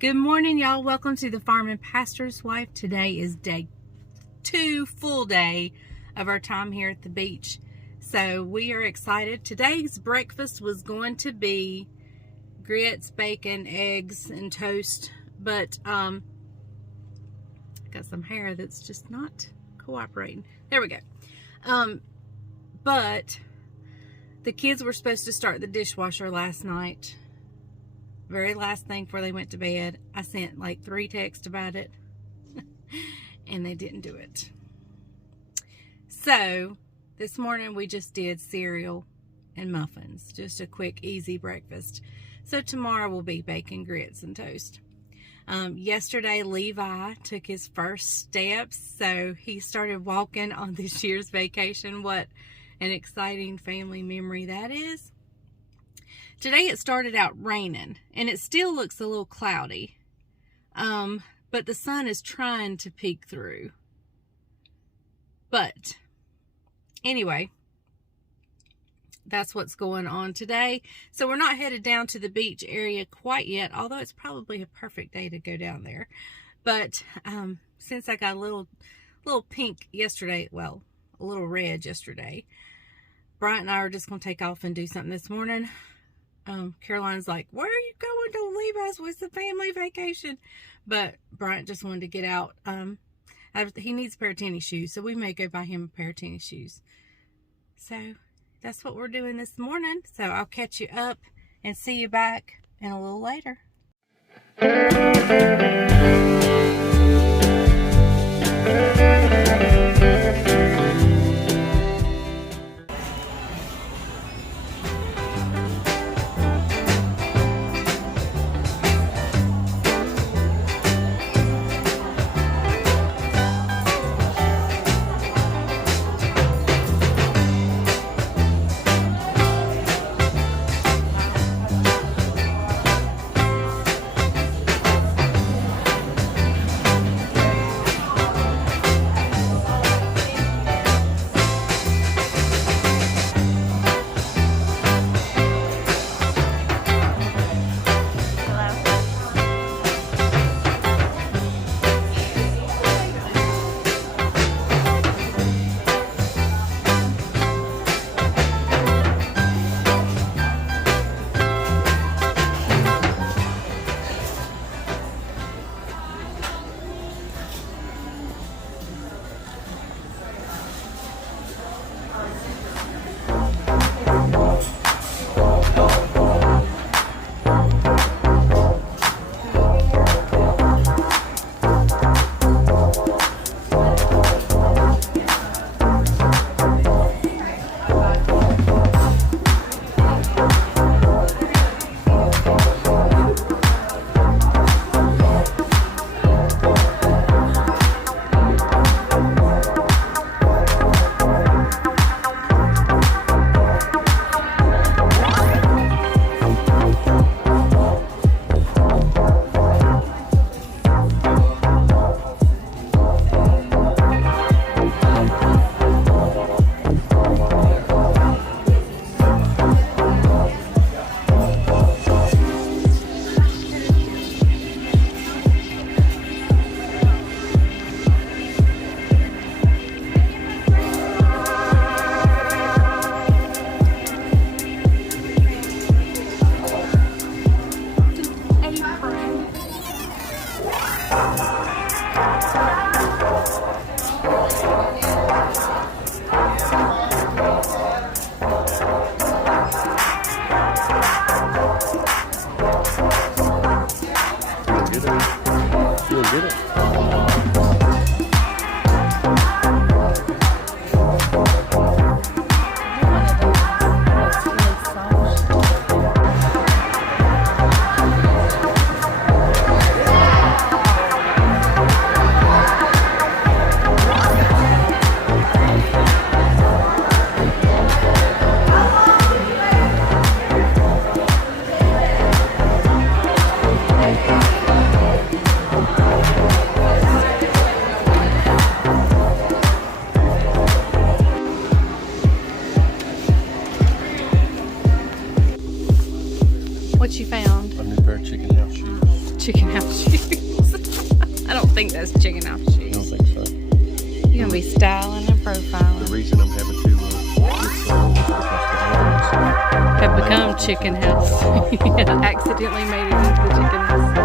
Good morning, y'all. Welcome to the Farm and Pastor's Wife. Today is day 2, full day of our time here at the beach. So we are excited. Today's breakfast was going to be grits, bacon, eggs, and toast. But I got some hair that's just not cooperating. There we go. But the kids were supposed to start the dishwasher last night. Very last thing before they went to bed. I sent like 3 texts about it and they didn't do it. So this morning we just did cereal and muffins, just a quick easy breakfast. So tomorrow will be bacon, grits, and toast. Yesterday Levi took his first steps, so he started walking on this year's vacation. What an exciting family memory that is. Today it started out raining, and it still looks a little cloudy, but the sun is trying to peek through. But anyway, that's what's going on today. So we're not headed down to the beach area quite yet, although it's probably a perfect day to go down there. But since I got a little pink yesterday, well, a little red yesterday, Bryant and I are just going to take off and do something this morning. Caroline's like, where are you going? Don't leave us. It's a family vacation. But Bryant just wanted to get out. He needs a pair of tennis shoes, so we may go buy him a pair of tennis shoes. So that's what we're doing this morning. So I'll catch you up and see you back in a little later. chicken house shoes. I don't think that's chicken house shoes. I don't think so. You're gonna be styling and profiling. The reason I'm having to get some is because the hands Have become chicken house. Yeah, accidentally made it into the chicken house.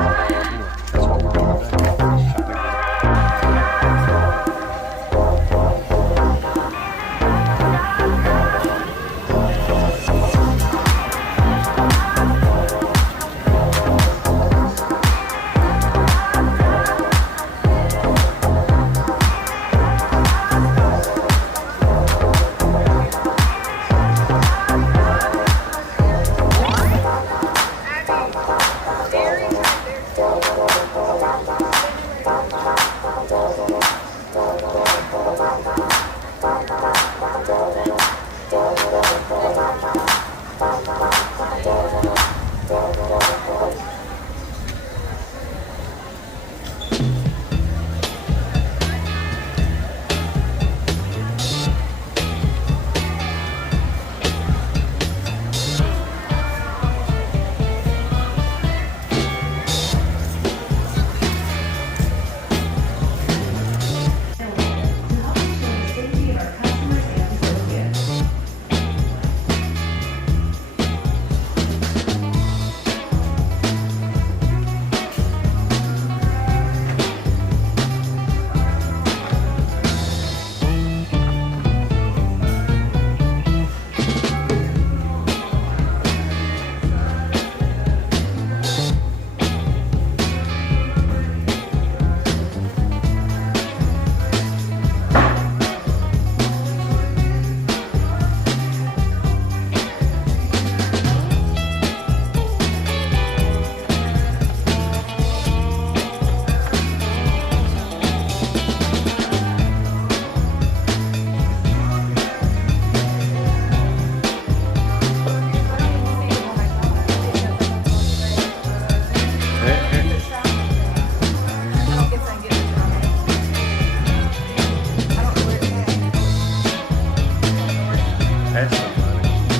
that's what we're doing today.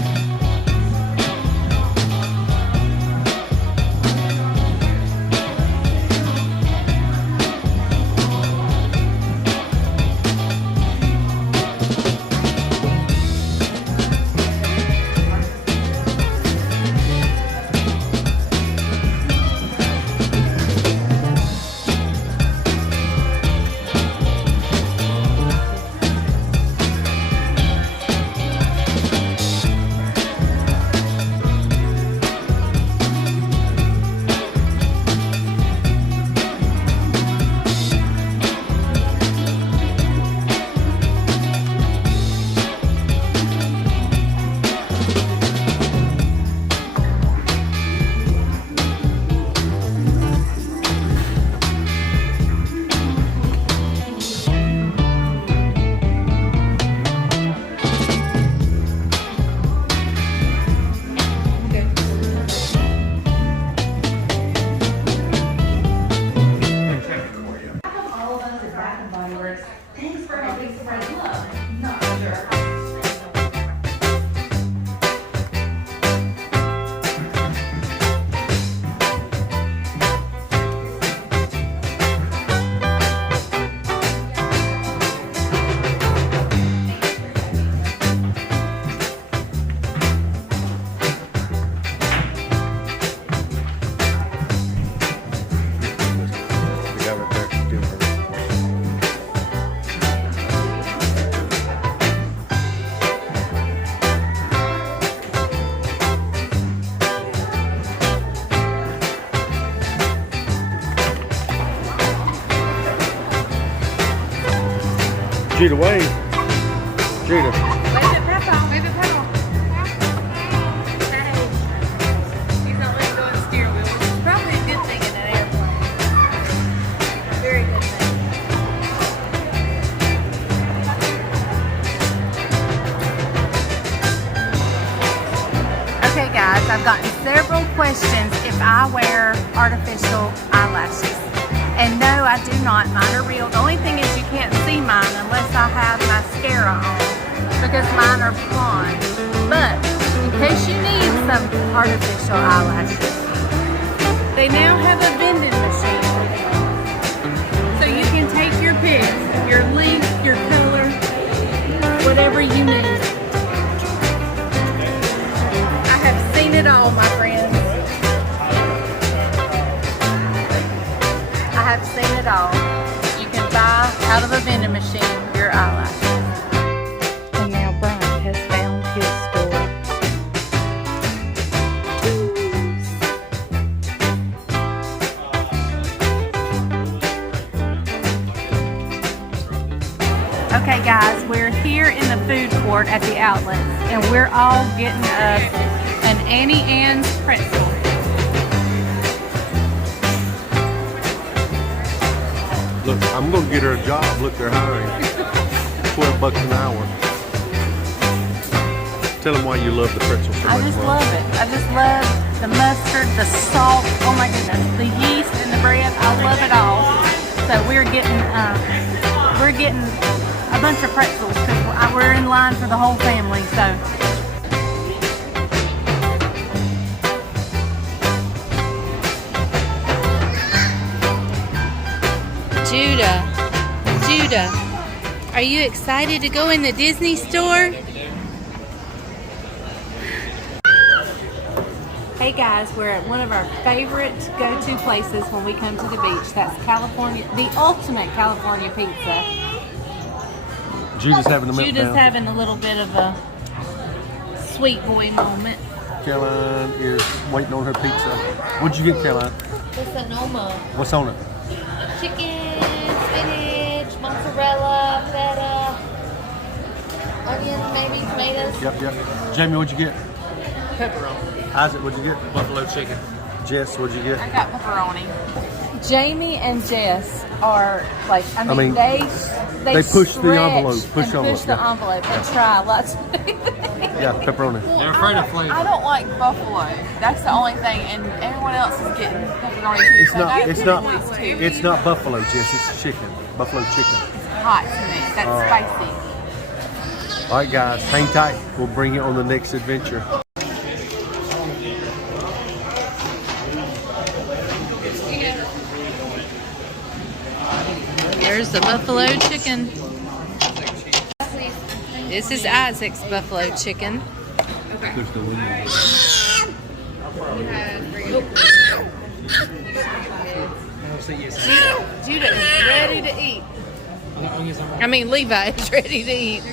Judah, wave. Judah. Wave it, Pretzel. Wave it, Pretzel. Hey. He's not letting go of the steering wheel, which is probably a good thing in an airplane. Very good thing. Okay, guys, I've gotten several questions if I wear artificial eyelashes. And no, I do not. Mine are real. The only thing is you can't see mine unless I have mascara on because mine are blonde. But in case you need some artificial eyelashes, they now have a vending whatever you need. I have seen it all, my friends. I have seen it all. You can buy out of a vending machine your eyelashes. And now Brian has found his store. Okay guys, we're here in the food court at the outlets and we're all getting us an Annie Ann's pretzel. Look, I'm gonna get her a job. Look, they're hiring. $12 an hour. Tell them why you love the pretzel so much. I just love it. I just love the mustard, the salt, oh my goodness, the yeast and the bread. I love it all. So we're getting a bunch of pretzels because we're in line for the whole family. So. Judah, are you excited to go in the Disney store? Hey guys, we're at one of our favorite go-to places when we come to the beach. That's California, the ultimate California pizza. Judah's having a meltdown. Judah's having a little bit of a sweet boy moment. Caroline is waiting on her pizza. What'd you get, Caroline? The Sonoma. What's on it? Chicken, spinach, mozzarella, feta, onions, maybe tomatoes. Yep. Jamie, what'd you get? Pepperoni. Isaac, what'd you get? Buffalo chicken. Jess, what'd you get? I got pepperoni. Jamie and Jess are like, I mean they push the envelope, push the envelope and try lots of things. Yeah, pepperoni. They're afraid of flavor. I don't like buffalo. That's the only thing, and everyone else is getting pepperoni too. It's not buffalo, Jess. It's chicken. Buffalo chicken. It's hot to me. That's spicy. All right, guys, hang tight. We'll bring you on the next adventure. There's the buffalo chicken. This is Isaac's buffalo chicken. There's the window. Judah is ready to eat. I mean, Levi is ready to eat.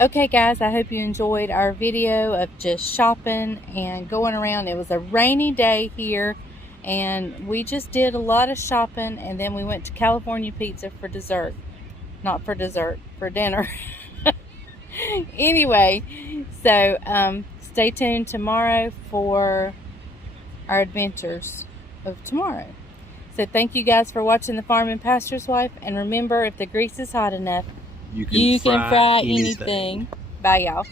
Okay guys, I hope you enjoyed our video of just shopping and going around. It was a rainy day here and we just did a lot of shopping, and then we went to California Pizza for dessert. Not for dessert, for dinner. Anyway, so stay tuned tomorrow for our adventures of tomorrow. So thank you guys for watching The Farm and Pastor's Wife, and remember, if the grease is hot enough, you can fry anything. Bye y'all.